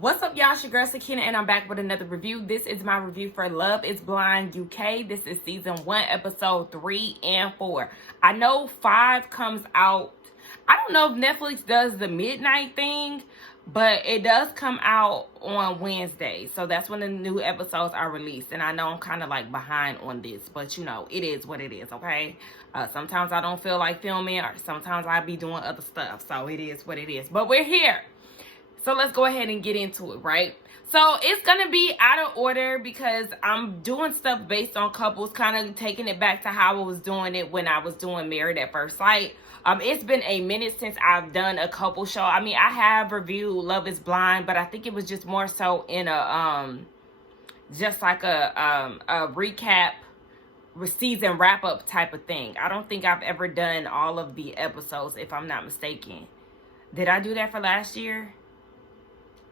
What's up, y'all? It's your girl Sakina, and I'm back with another review. This is my review for Love is Blind UK. This is season 1, episode 3 and 4. I know 5 comes out. I don't know if Netflix does the midnight thing, but it does come out on Wednesday. So that's when the new episodes are released. And I know I'm kind of like behind on this, but you know, it is what it is, okay? Sometimes I don't feel like filming, or sometimes I be doing other stuff. So it is what it is. But we're here. So let's go ahead and get into it, right? So it's going to be out of order because I'm doing stuff based on couples, kind of taking it back to how I was doing it when I was doing Married at First Sight. It's been a minute since I've done a couple show. I mean, I have reviewed Love is Blind, but I think it was just more so in a, just like a recap, season wrap-up type of thing. I don't think I've ever done all of the episodes, if I'm not mistaken. Did I do that for last year?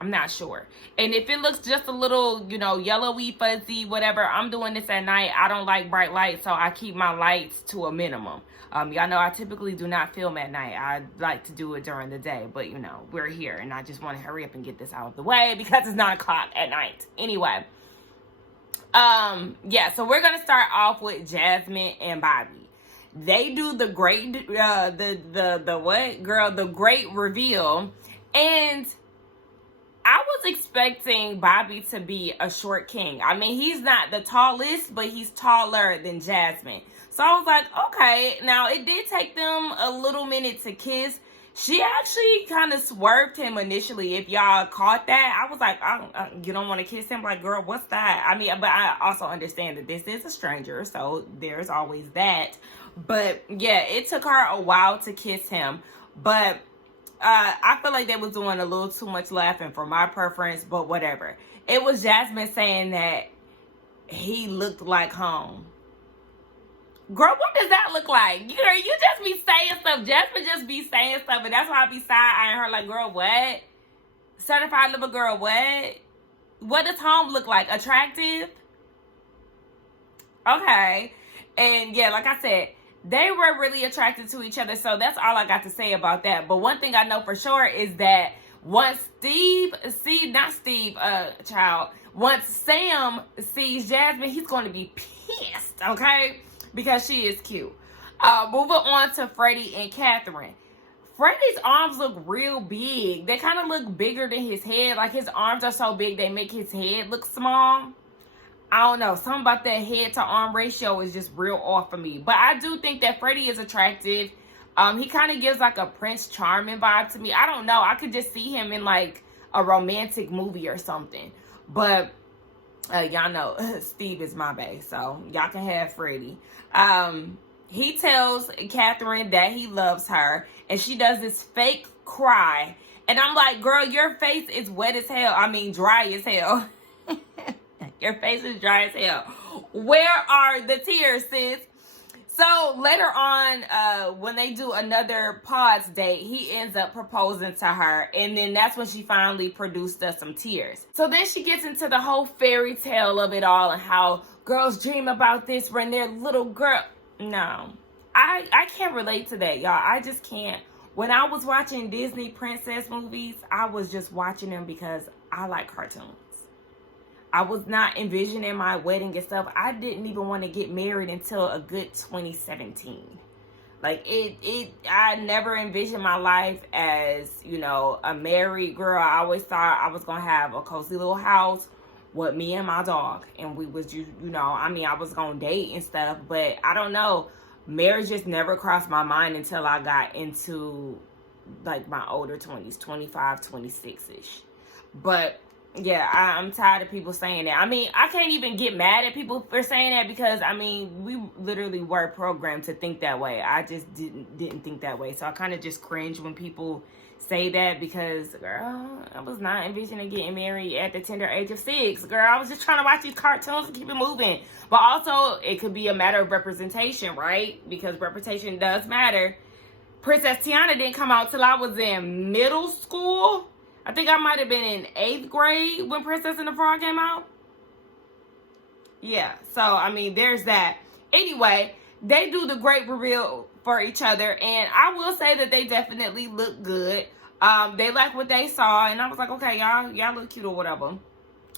I'm not sure. And if it looks just a little, you know, yellowy, fuzzy, whatever, I'm doing this at night. I don't like bright lights, so I keep my lights to a minimum. Y'all know I typically do not film at night. I like to do it during the day, but, you know, we're here, and I just want to hurry up and get this out of the way because it's 9 o'clock at night. Anyway, yeah, so we're going to start off with Jasmine and Bobby. They do the great, the great reveal, and I was expecting Bobby to be a short king. I mean, he's not the tallest, but he's taller than Jasmine. So I was like, okay. Now, it did take them a little minute to kiss. She actually kind of swerved him initially. If y'all caught that, I was like, you don't want to kiss him? Like, girl, what's that? I mean, but I also understand that this is a stranger, so there's always that. But, yeah, it took her a while to kiss him. But I feel like they was doing a little too much laughing for my preference, but whatever. It was Jasmine saying that he looked like home. Girl, what does that look like? You just be saying stuff. Jasmine just be saying stuff, and that's why I be side-eyeing her like, girl, what? Certified Lover Girl, what? What does home look like? Attractive? Okay. And yeah, like I said, they were really attracted to each other, so that's all I got to say about that. But one thing I know for sure is that once once Sam sees Jasmine, he's going to be pissed, okay? Because she is cute. Moving on to Freddie and Catherine. Freddie's arms look real big. They kind of look bigger than his head. Like, his arms are so big, they make his head look small. I don't know. Something about that head to arm ratio is just real off for me. But I do think that Freddie is attractive. He kind of gives like a Prince Charming vibe to me. I don't know. I could just see him in like a romantic movie or something. But y'all know Steve is my bae, so y'all can have Freddie. He tells Catherine that he loves her, and she does this fake cry. And I'm like, girl, your face is wet as hell. I mean, dry as hell. Your face is dry as hell. Where are the tears, sis? So later on, when they do another pods date, he ends up proposing to her. And then that's when she finally produced us some tears. So then she gets into the whole fairy tale of it all and how girls dream about this when they're little girl. No, I can't relate to that, y'all. I just can't. When I was watching Disney princess movies, I was just watching them because I like cartoons. I was not envisioning my wedding and stuff. I didn't even want to get married until a good 2017. Like, I never envisioned my life as, you know, a married girl. I always thought I was going to have a cozy little house with me and my dog. And we was, you know, I mean, I was going to date and stuff. But I don't know. Marriage just never crossed my mind until I got into, like, my older 20s, 25, 26-ish. But yeah, I'm tired of people saying that. I mean, I can't even get mad at people for saying that because, I mean, we literally were programmed to think that way. I just didn't think that way. So I kind of just cringe when people say that because, girl, I was not envisioning getting married at the tender age of 6. Girl, I was just trying to watch these cartoons and keep it moving. But also, it could be a matter of representation, right? Because representation does matter. Princess Tiana didn't come out till I was in middle school. I think I might have been in 8th grade when Princess and the Frog came out. Yeah, so, I mean, there's that. Anyway, they do the great reveal for each other, and I will say that they definitely look good. They like what they saw, and I was like, okay, y'all look cute or whatever.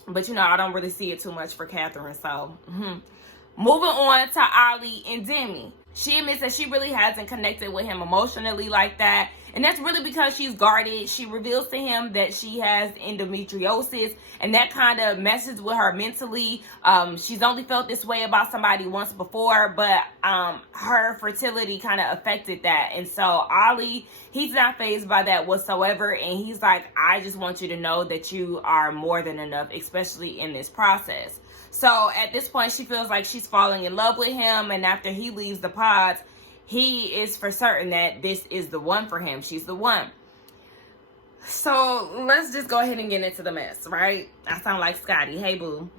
But, I don't really see it too much for Catherine, so. Moving on to Ollie and Demi. She admits that she really hasn't connected with him emotionally like that. And that's really because she's guarded. She reveals to him that she has endometriosis, and that kind of messes with her mentally. She's only felt this way about somebody once before, but her fertility kind of affected that. And so Ollie, he's not fazed by that whatsoever. And he's like, I just want you to know that you are more than enough, especially in this process. So at this point, she feels like she's falling in love with him. And after he leaves the pods, he is for certain that this is the one for him. She's the one. So let's just go ahead and get into the mess, right? I sound like Scotty. Hey, boo.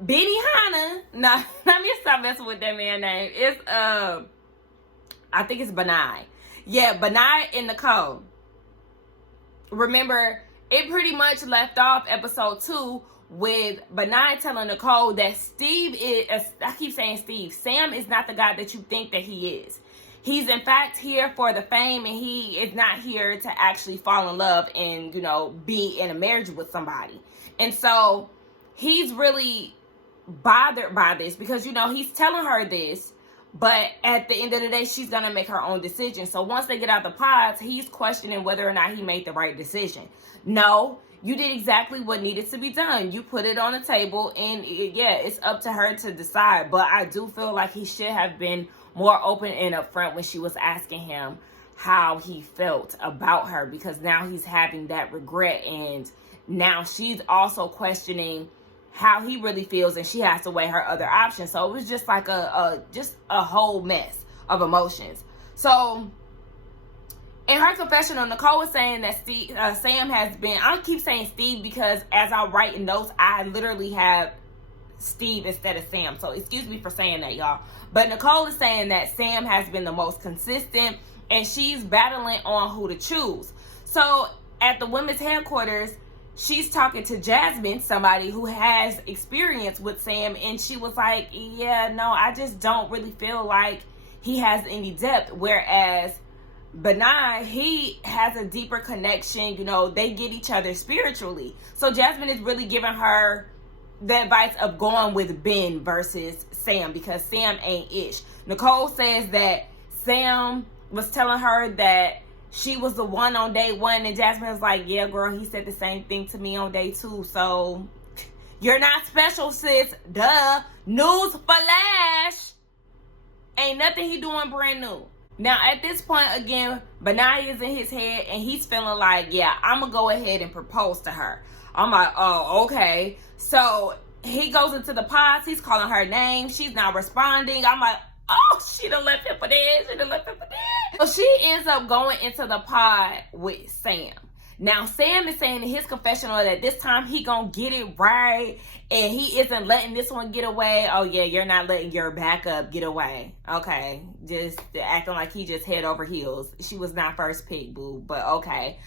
Benny Hanna. No, let me stop messing with that man's name. It's, I think it's Benai. Yeah, Benai and Nicole. Remember, it pretty much left off episode 2 with Benai telling Nicole that Steve is, I keep saying Steve, Sam is not the guy that you think that he is. He's in fact here for the fame, and he is not here to actually fall in love and, be in a marriage with somebody. And so he's really bothered by this because, he's telling her this, but at the end of the day, she's going to make her own decision. So once they get out the pods, he's questioning whether or not he made the right decision. No, you did exactly what needed to be done. You put it on the table, and it's up to her to decide. But I do feel like he should have been more open and upfront when she was asking him how he felt about her, because now he's having that regret, and now she's also questioning how he really feels, and she has to weigh her other options. So it was just like a whole mess of emotions. So in her confessional, Nicole was saying that Sam has been, I don't keep saying Steve because as I write in notes, I literally have Steve instead of Sam. So excuse me for saying that, y'all. But Nicole is saying that Sam has been the most consistent, and she's battling on who to choose. So at the women's headquarters, she's talking to Jasmine, somebody who has experience with Sam, and she was like, yeah, no, I just don't really feel like he has any depth. Whereas Benai, he has a deeper connection. They get each other spiritually. So Jasmine is really giving her the advice of going with Ben versus Sam, because Sam ain't ish. Nicole says that Sam was telling her that she was the one on day 1, and Jasmine was like, yeah, girl, he said the same thing to me on day 2. So you're not special, sis. Duh. News flash. Ain't nothing he doing brand new. Now, at this point, again, Benai is in his head, and he's feeling like, yeah, I'm going to go ahead and propose to her. I'm like, oh, okay. So he goes into the pods. He's calling her name. She's not responding. I'm like, oh, she done left him for this. She done left him for this. So she ends up going into the pod with Sam. Now, Sam is saying in his confessional that this time he gonna get it right, and he isn't letting this one get away. Oh, yeah, you're not letting your backup get away. Okay, just acting like he just head over heels. She was not first pick, boo, but okay.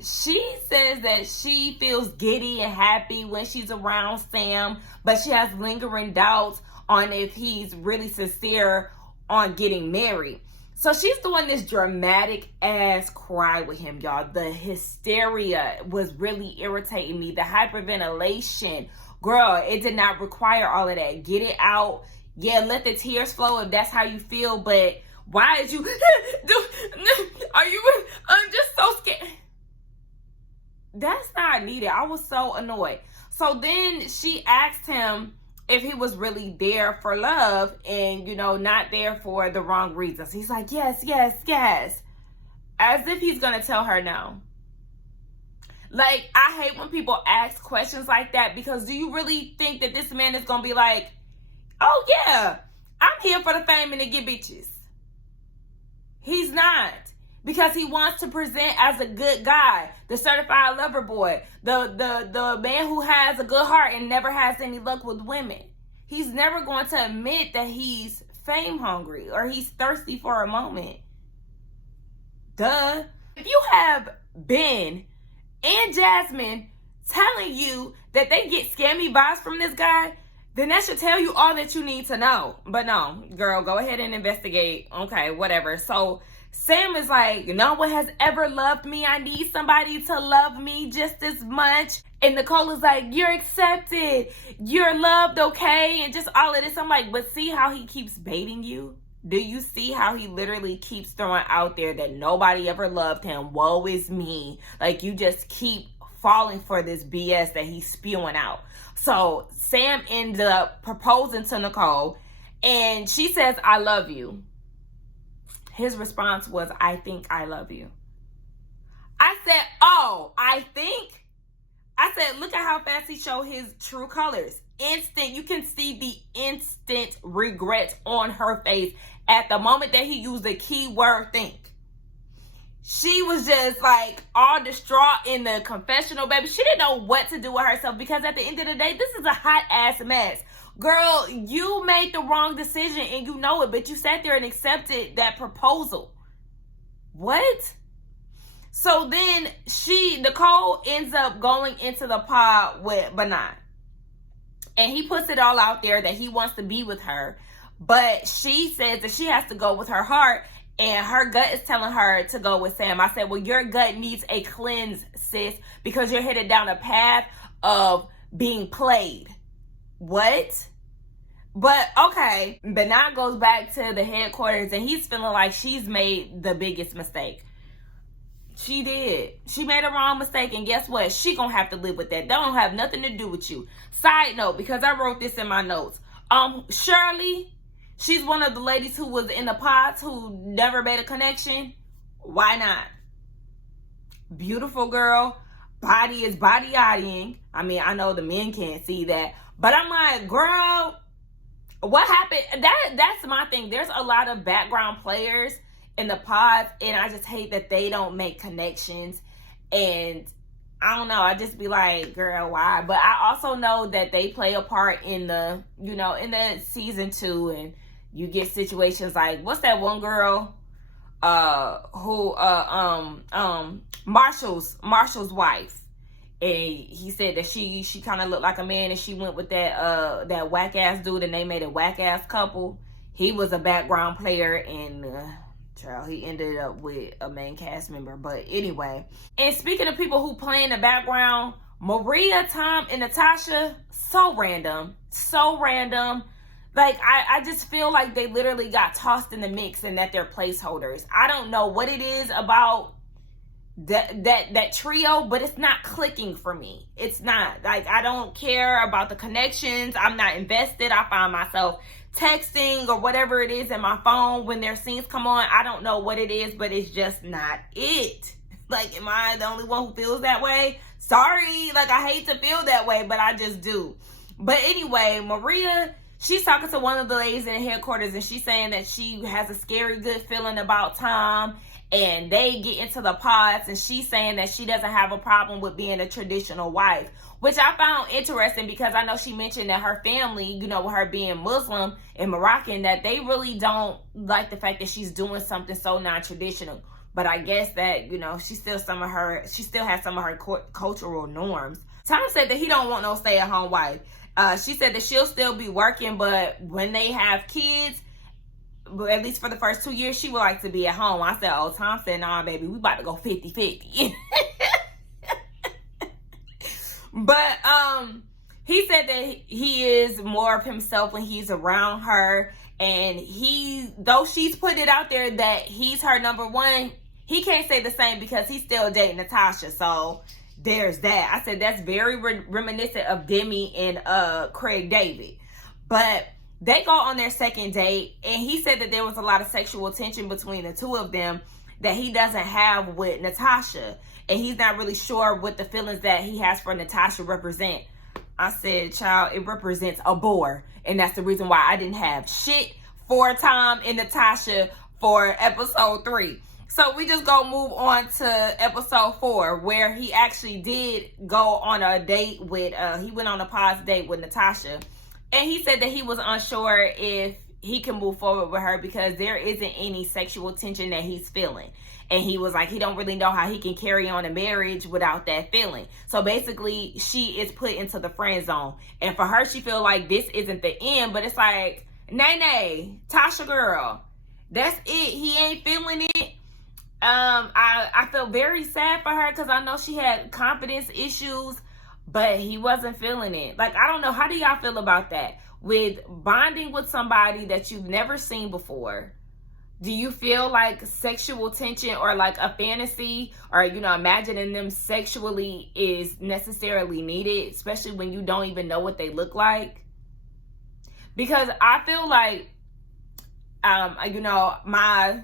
She says that she feels giddy and happy when she's around Sam, but she has lingering doubts on if he's really sincere on getting married. So she's doing this dramatic ass cry with him, y'all. The hysteria was really irritating me. The hyperventilation, girl, it did not require all of that. Get it out. Yeah, let the tears flow if that's how you feel, but why did you I'm just so scared. That's not needed. I was so annoyed. So then she asked him if he was really there for love and, not there for the wrong reasons. He's like, yes, yes, yes. As if he's going to tell her no. Like, I hate when people ask questions like that, because do you really think that this man is going to be like, oh, yeah, I'm here for the fame and to get bitches? He's not. Because he wants to present as a good guy, the certified lover boy, the man who has a good heart and never has any luck with women. He's never going to admit that he's fame hungry or he's thirsty for a moment. Duh. If you have Ben and Jasmine telling you that they get scammy vibes from this guy, then that should tell you all that you need to know. But no, girl, go ahead and investigate. Okay, whatever. So Sam is like, no one has ever loved me. I need somebody to love me just as much. And Nicole is like, you're accepted. You're loved, okay? And just all of this. I'm like, but see how he keeps baiting you? Do you see how he literally keeps throwing out there that nobody ever loved him? Woe is me. Like, you just keep falling for this BS that he's spewing out. So Sam ended up proposing to Nicole, and she says, I love you. His response was, I think I love you. I said, oh, I think? I said, look at how fast he showed his true colors. Instant, you can see the instant regret on her face at the moment that he used the keyword think. She was just like all distraught in the confessional, baby. She didn't know what to do with herself, because at the end of the day, this is a hot ass mess. Girl, you made the wrong decision and you know it, but you sat there and accepted that proposal. What? So then Nicole ends up going into the pod with Benai. And he puts it all out there that he wants to be with her. But she says that she has to go with her heart, and her gut is telling her to go with Sam. I said, well, your gut needs a cleanse, sis, because you're headed down a path of being played. What? But okay, Benai goes back to the headquarters, and he's feeling like she's made the biggest mistake. She did. She made a wrong mistake, and guess what? She gonna have to live with that. That don't have nothing to do with you. Side note, because I wrote this in my notes. Shirley, she's one of the ladies who was in the pods who never made a connection. Why not? Beautiful girl. Body is body-eyeing. I mean, I know the men can't see that, but I'm like, girl, what happened? That's my thing. There's a lot of background players in the pods, and I just hate that they don't make connections. And I don't know, I just be like, girl, why? But I also know that they play a part in the, in the season 2, and you get situations like, what's that one girl Marshall's wife, and he said that she kind of looked like a man, and she went with that whack ass dude, and they made a whack ass couple. He was a background player, and child, he ended up with a main cast member. But anyway, and speaking of people who play in the background, Maria, Tom, and Natasha, so random. Like, I just feel like they literally got tossed in the mix and that they're placeholders. I don't know what it is about that trio, but it's not clicking for me. It's not. Like, I don't care about the connections. I'm not invested. I find myself texting or whatever it is in my phone when their scenes come on. I don't know what it is, but it's just not it. Like, am I the only one who feels that way? Sorry. Like, I hate to feel that way, but I just do. But anyway, Maria, she's talking to one of the ladies in the headquarters, and she's saying that she has a scary good feeling about Tom, and they get into the pods, and she's saying that she doesn't have a problem with being a traditional wife, which I found interesting, because I know she mentioned that her family, with her being Muslim and Moroccan, that they really don't like the fact that she's doing something so non-traditional. But I guess that, she still has some of her cultural norms. Tom said that he don't want no stay-at-home wife. She said that she'll still be working, but when they have kids, at least for the first 2 years, she would like to be at home. I said, oh, Tom said, nah, baby, we about to go 50-50. But he said that he is more of himself when he's around her. And though she's put it out there that he's her number one, he can't say the same because he's still dating Natasha. So there's that. I said that's very reminiscent of Demi and Craig David. But they go on their second date, and he said that there was a lot of sexual tension between the two of them that he doesn't have with Natasha. And he's not really sure what the feelings that he has for Natasha represent. I said, child, it represents a bore. And that's the reason why I didn't have shit for Tom and Natasha for episode 3. So we just gonna move on to episode 4, where he actually did go on a date with, he went on a pause date with Natasha. And he said that he was unsure if he can move forward with her because there isn't any sexual tension that he's feeling. And he was like, he don't really know how he can carry on a marriage without that feeling. So basically, she is put into the friend zone. And for her, she feel like this isn't the end. But it's like, nay, Tasha girl, that's it. He ain't feeling it. I felt very sad for her because I know she had confidence issues, but he wasn't feeling it. Like, I don't know. How do y'all feel about that? With bonding with somebody that you've never seen before, do you feel like sexual tension or like a fantasy or, you know, imagining them sexually is necessarily needed, especially when you don't even know what they look like? Because I feel like, you know, my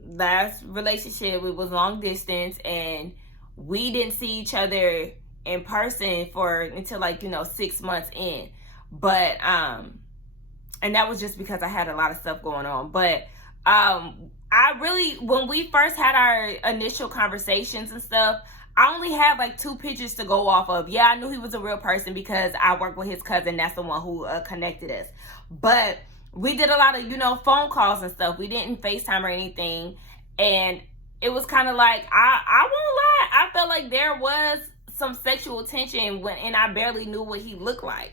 last relationship, it was long distance, and we didn't see each other in person for until like, you know, 6 months in. But and that was just because I had a lot of stuff going on. But I really, when we first had our initial conversations and stuff, I only had like 2 pictures to go off of. Yeah, I knew he was a real person because I worked with his cousin. That's the one who connected us. But we did a lot of, you know, phone calls and stuff. We didn't FaceTime or anything. And it was kind of like, I won't lie, I felt like there was some sexual tension and I barely knew what he looked like.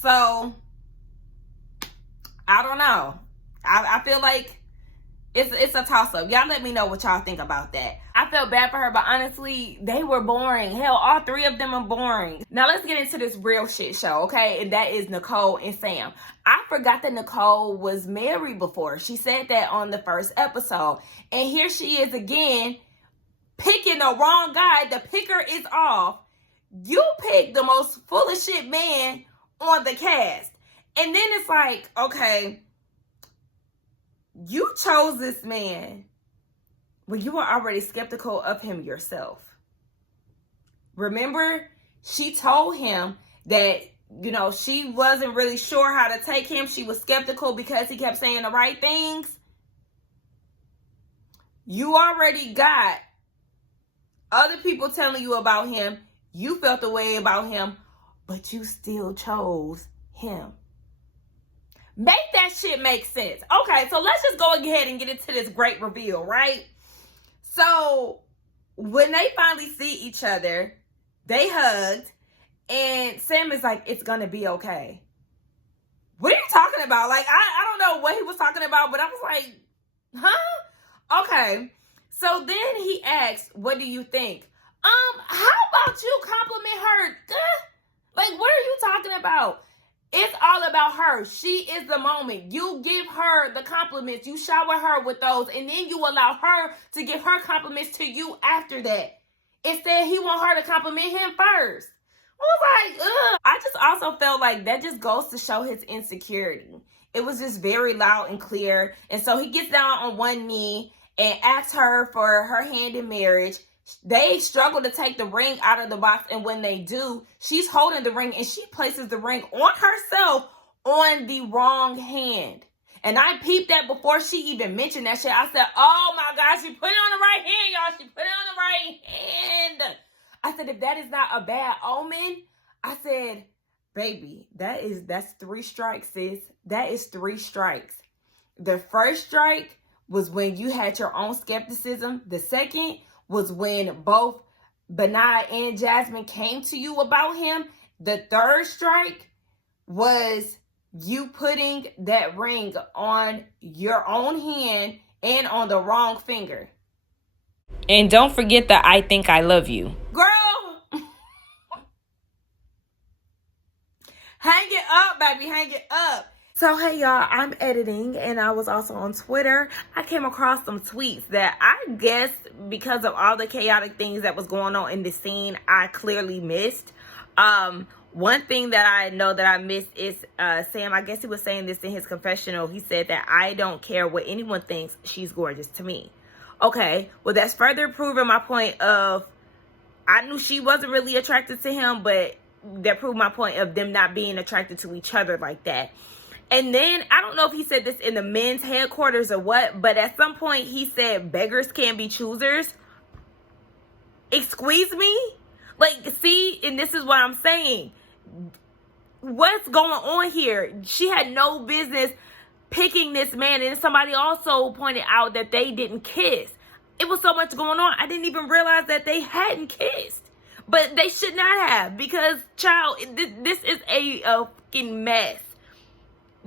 So, I don't know. I feel like it's a toss-up. Y'all let me know what y'all think about that. I felt bad for her, but honestly, they were boring. Hell, all 3 of them are boring. Now let's get into this real shit show, okay? And that is Nicole and Sam. I forgot that Nicole was married before. She said that on the first episode. And here she is again, picking the wrong guy. The picker is off. You picked the most full of shit man on the cast. And then it's like, okay, you chose this man when you were already skeptical of him yourself. Remember, she told him that, you know, she wasn't really sure how to take him. She was skeptical because he kept saying the right things. You already got other people telling you about him. You felt the way about him, but you still chose him. Make that shit make sense. Okay, so let's just go ahead and get into this great reveal, right? So, when they finally see each other, they hugged, and Sam is like, it's gonna be okay. What are you talking about? Like, I don't know what he was talking about, but I was like, huh? Okay. So then he asked, what do you think? How about you compliment her? Like, what are you talking about? It's all about her. She is the moment. You give her the compliments. You shower her with those. And then you allow her to give her compliments to you after that. Instead, he want her to compliment him first. I was like, ugh. I just also felt like that just goes to show his insecurity. It was just very loud and clear. And so he gets down on one knee and asks her for her hand in marriage. They struggle to take the ring out of the box, and when they do, she's holding the ring and she places the ring on herself on the wrong hand. And I peeped that before she even mentioned that shit. I said, oh my God, she put it on the right hand, y'all. She put it on the right hand. I said, if that is not a bad omen, I said, baby, that's 3 strikes, sis. That is 3 strikes. The first strike was when you had your own skepticism. The second was when both Benai and Jasmine came to you about him. The third strike was you putting that ring on your own hand and on the wrong finger. And don't forget the I think I love you. Girl! Hang it up, baby. Hang it up. So, hey, y'all, I'm editing, and I was also on Twitter. I came across some tweets that I guess because of all the chaotic things that was going on in the scene, I clearly missed. One thing that I know that I missed is Sam, I guess he was saying this in his confessional. He said that I don't care what anyone thinks, she's gorgeous to me. Okay, well, that's further proving my point of I knew she wasn't really attracted to him, but that proved my point of them not being attracted to each other like that. And then, I don't know if he said this in the men's headquarters or what, but at some point he said beggars can't be choosers. Excuse me? Like, see, and this is what I'm saying. What's going on here? She had no business picking this man, and somebody also pointed out that they didn't kiss. It was so much going on, I didn't even realize that they hadn't kissed. But they should not have, because, child, this is a fucking mess.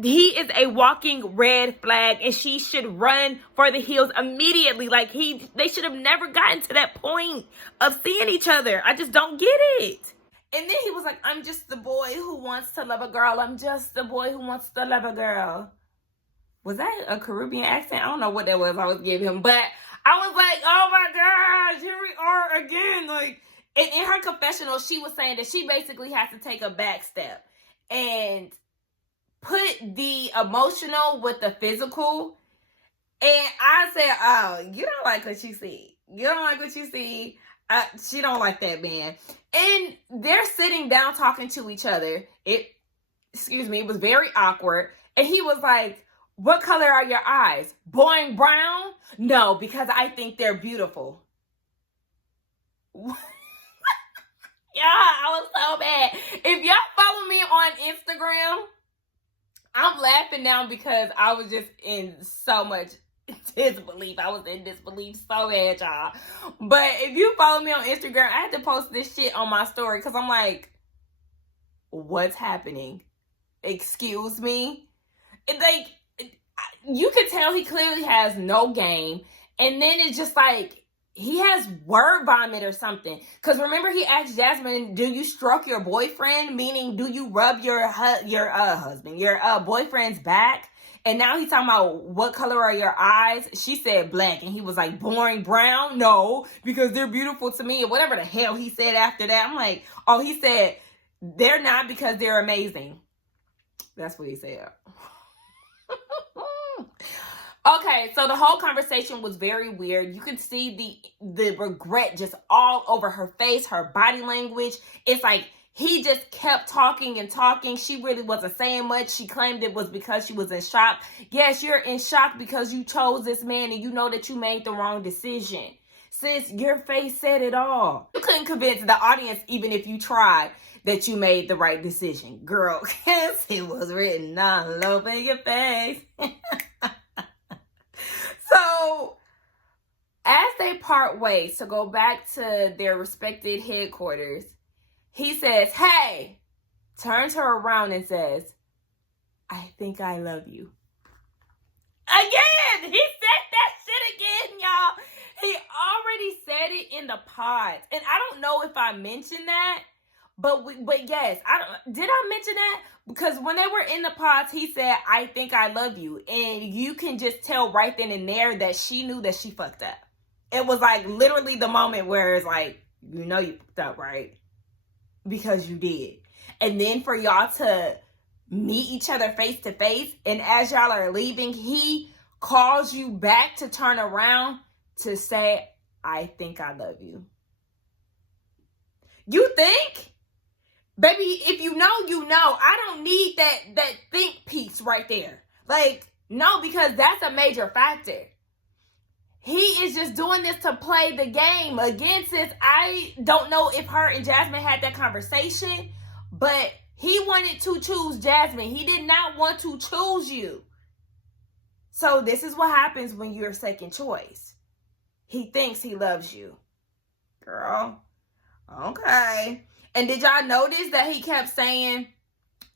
he is a walking red flag, and she should run for the hills immediately. Like, they should have never gotten to that point of seeing each other. I just don't get it. And then he was like, I'm just the boy who wants to love a girl. I'm just the boy who wants to love a girl. Was that a Caribbean accent? I don't know what that was I was giving him. But I was like, oh my gosh, here we are again. Like, in her confessional, she was saying that she basically has to take a back step and put the emotional with the physical. And I said, oh, you don't like what you see. You don't like what you see. She don't like that man. And they're sitting down talking to each other. It was very awkward. And he was like, what color are your eyes? Boring brown? No, because I think they're beautiful. Yeah, I was so bad. If y'all follow me on Instagram, I'm laughing now because I was just in so much disbelief. I was in disbelief so bad, y'all. But if you follow me on Instagram, I had to post this shit on my story because I'm like, what's happening? Excuse me? It's like, you could tell he clearly has no game. And then it's just like, he has word vomit or something. Because remember, he asked Jasmine, do you stroke your boyfriend? Meaning, do you rub your boyfriend's back? And now he's talking about, what color are your eyes? She said black. And he was like, boring brown? No, because they're beautiful to me. Or whatever the hell he said after that. I'm like, oh, he said, they're not because they're amazing. That's what he said. Okay, so the whole conversation was very weird. You could see the regret just all over her face, her body language. It's like he just kept talking and talking. She really wasn't saying much. She claimed it was because she was in shock. Yes, you're in shock because you chose this man and you know that you made the wrong decision. Sis, your face said it all. You couldn't convince the audience, even if you tried, that you made the right decision. Girl, because it was written all over your face. So, as they part ways to go back to their respected headquarters, he says, hey, turns her around and says, I think I love you. Again, he said that shit again, y'all. He already said it in the pod. And I don't know if I mentioned that, but yes, did I mention that? Because when they were in the pods, he said, I think I love you. And you can just tell right then and there that she knew that she fucked up. It was like literally the moment where it's like, you know you fucked up, right? Because you did. And then for y'all to meet each other face to face, and as y'all are leaving, he calls you back to turn around to say, I think I love you. You think? Baby, if you know, you know. I don't need that think piece right there. Like, no, because that's a major factor. He is just doing this to play the game. Again, sis, I don't know if her and Jasmine had that conversation, but he wanted to choose Jasmine. He did not want to choose you. So this is what happens when you're second choice. He thinks he loves you. Girl, okay. And did y'all notice that he kept saying,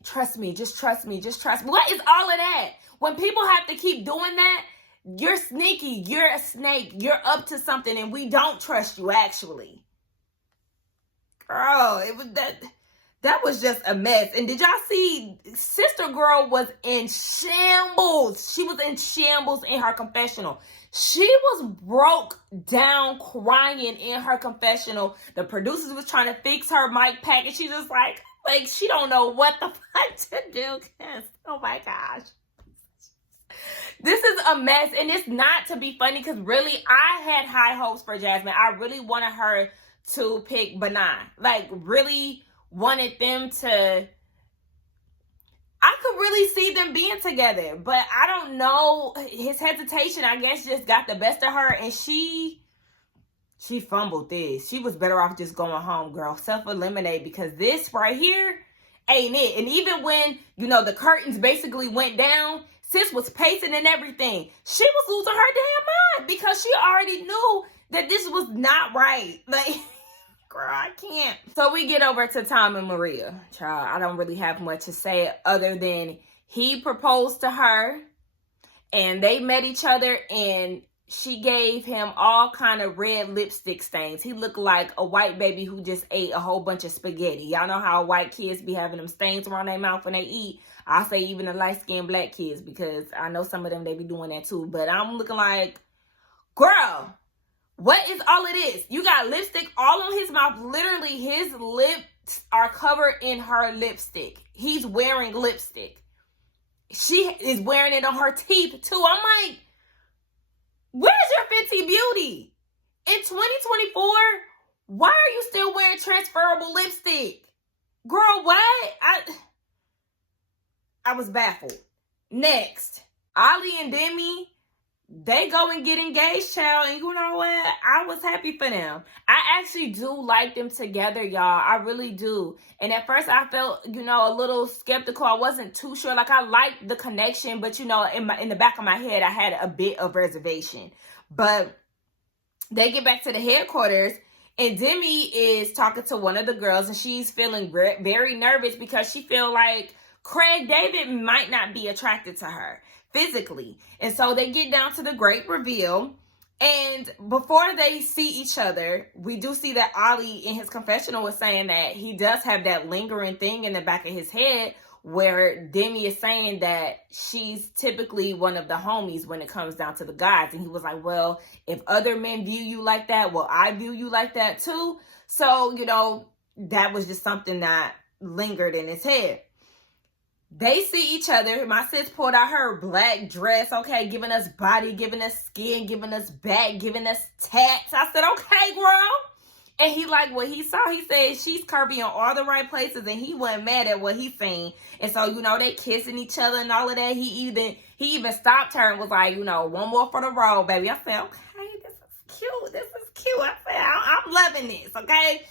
trust me, just trust me, just trust me. What is all of that? When people have to keep doing that, you're sneaky, you're a snake, you're up to something, and we don't trust you, actually. Girl, it was that was just a mess. And did y'all see, Sister Girl was in shambles. She was in shambles in her confessional. She was broke down crying in her confessional. The producers was trying to fix her mic pack, and she's just like she don't know what the fuck to do. Oh my gosh. This is a mess, and it's not to be funny because really I had high hopes for Jasmine. I really wanted her to pick Benign. Like, really wanted them to... I could really see them being together, but I don't know. His hesitation, I guess, just got the best of her, and she fumbled this. She was better off just going home, girl. Self-eliminate, because this right here ain't it. And even when, the curtains basically went down, sis was pacing and everything. She was losing her damn mind because she already knew that this was not right. Like... Girl, I can't. So we get over to Tom and Maria. Child, I don't really have much to say other than He proposed to her, and they met each other, and she gave him all kind of red lipstick stains. He looked like a white baby who just ate a whole bunch of spaghetti. Y'all know how white kids be having them stains around their mouth when they eat. I say even the light-skinned black kids, because I know some of them, they be doing that too. But I'm looking like, girl, what is all of this? You got lipstick all on his mouth. Literally, his lips are covered in her lipstick. He's wearing lipstick. She is wearing it on her teeth too. I'm like, where's your Fenty Beauty? In 2024, why are you still wearing transferable lipstick? Girl, what? I was baffled. Next, Ollie and Demi, they go and get engaged, child. And you know what? I was happy for them. I actually do like them together, y'all. I really do. And at first I felt, a little skeptical. I wasn't too sure. Like, I liked the connection, but in the back of my head, I had a bit of reservation. But they get back to the headquarters, and Demi is talking to one of the girls, and she's feeling very nervous because she feel like Craig David might not be attracted to her physically. And so they get down to the great reveal, and before they see each other, we do see that Ollie in his confessional was saying that he does have that lingering thing in the back of his head where Demi is saying that she's typically one of the homies when it comes down to the guys. And he was like, well, if other men view you like that, well, I view you like that too. So, that was just something that lingered in his head. They see each other. My sis pulled out her black dress, okay, giving us body, giving us skin, giving us back, giving us tats. I said, okay, girl. And he like what he saw. He said she's curvy in all the right places, and he wasn't mad at what he seen. And so, they kissing each other and all of that. He even stopped her and was like, one more for the road, baby. I said, okay, this is cute. This is cute. I said, I'm loving this, okay?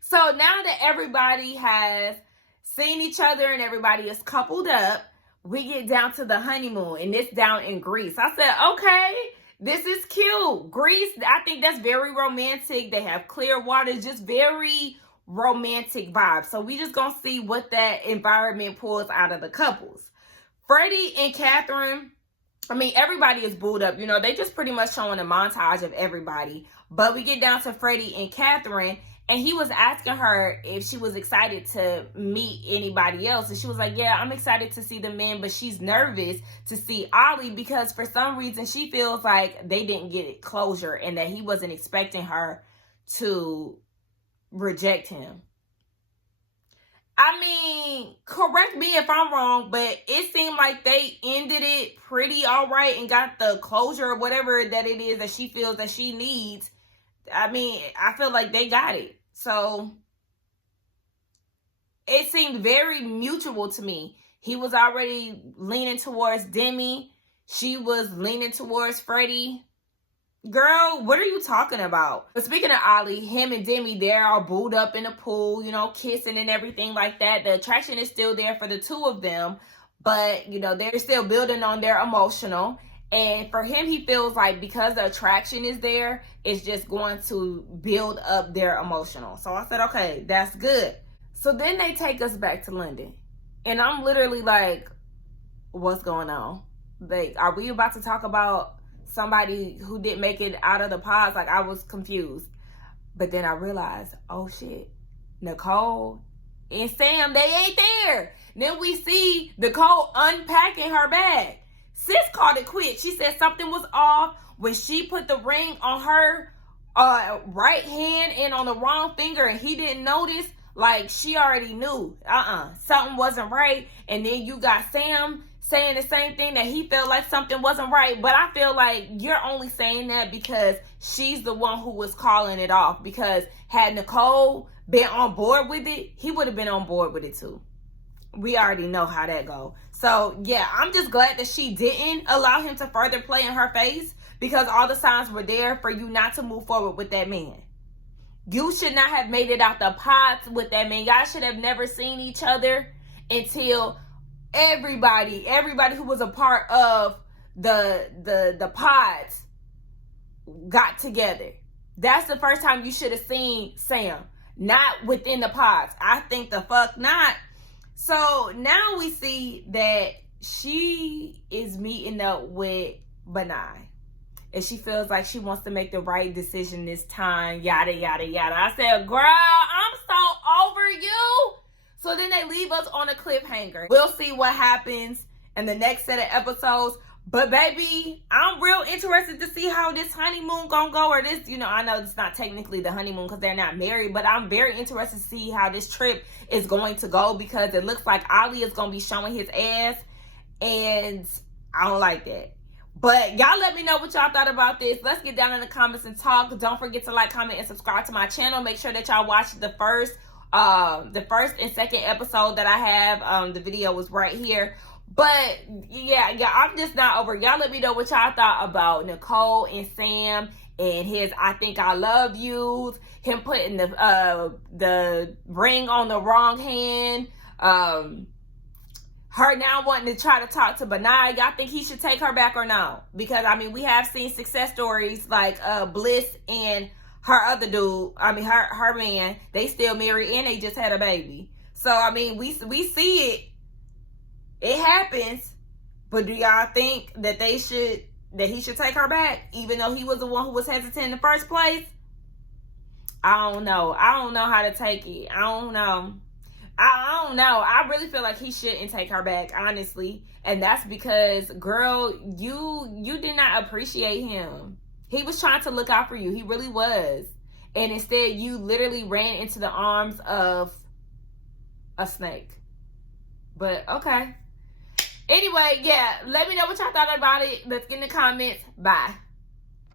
So now that everybody has seen each other and everybody is coupled up, we get down to the honeymoon, and it's down in Greece. I said, okay, this is cute. Greece, I think that's very romantic. They have clear water, just very romantic vibes. So we just gonna see what that environment pulls out of the couples. Freddie and Catherine, everybody is booed up. They just pretty much showing a montage of everybody. But we get down to Freddie and Catherine, and he was asking her if she was excited to meet anybody else. And she was like, yeah, I'm excited to see the men, but she's nervous to see Ollie because for some reason she feels like they didn't get closure and that he wasn't expecting her to reject him. Correct me if I'm wrong, but it seemed like they ended it pretty all right and got the closure or whatever that it is that she feels that she needs. I feel like they got it. So it seemed very mutual to me. He was already leaning towards Demi. She was leaning towards Freddie. Girl, what are you talking about? But speaking of Ollie, him and Demi, they're all booed up in the pool, kissing and everything like that. The attraction is still there for the two of them, but, they're still building on their emotional. And for him, he feels like because the attraction is there, it's just going to build up their emotional. So I said, okay, that's good. So then they take us back to London. And I'm literally like, what's going on? Like, are we about to talk about somebody who didn't make it out of the pods? Like, I was confused. But then I realized, oh shit, Nicole and Sam, they ain't there. Then we see Nicole unpacking her bag. Sis called it quit. She said something was off when she put the ring on her right hand and on the wrong finger, and he didn't notice. Like, she already knew. Something wasn't right. And then you got Sam saying the same thing, that he felt like something wasn't right. But I feel like you're only saying that because she's the one who was calling it off. Because had Nicole been on board with it, he would have been on board with it too. We already know how that go. So, yeah, I'm just glad that she didn't allow him to further play in her face, because all the signs were there for you not to move forward with that man. You should not have made it out the pods with that man. Y'all should have never seen each other until everybody who was a part of the pods got together. That's the first time you should have seen Sam, not within the pods. I think the fuck not. So now we see that she is meeting up with Benai. And she feels like she wants to make the right decision this time, yada, yada, yada. I said, girl, I'm so over you. So then they leave us on a cliffhanger. We'll see what happens in the next set of episodes. But baby, I'm real interested to see how this honeymoon gonna go. Or this, I know it's not technically the honeymoon because they're not married. But I'm very interested to see how this trip is going to go. Because it looks like Ali is gonna be showing his ass. And I don't like that. But y'all let me know what y'all thought about this. Let's get down in the comments and talk. Don't forget to like, comment, and subscribe to my channel. Make sure that y'all watch the first and second episode that I have. The video was right here. But yeah, I'm just not over. Y'all let me know what y'all thought about Nicole and Sam and his "I think I love yous." Him putting the ring on the wrong hand. Her now wanting to try to talk to Benai. Y'all think he should take her back or no? Because, we have seen success stories like Bliss and her other dude. Her man. They still married and they just had a baby. So, we see it. It happens. But do y'all think that he should take her back? Even though he was the one who was hesitant in the first place? I don't know. I don't know how to take it. I don't know. I really feel like he shouldn't take her back, honestly. And that's because, girl, you did not appreciate him. He was trying to look out for you. He really was. And instead, you literally ran into the arms of a snake. But, okay. Anyway, yeah, let me know what y'all thought about it. Let's get in the comments. Bye.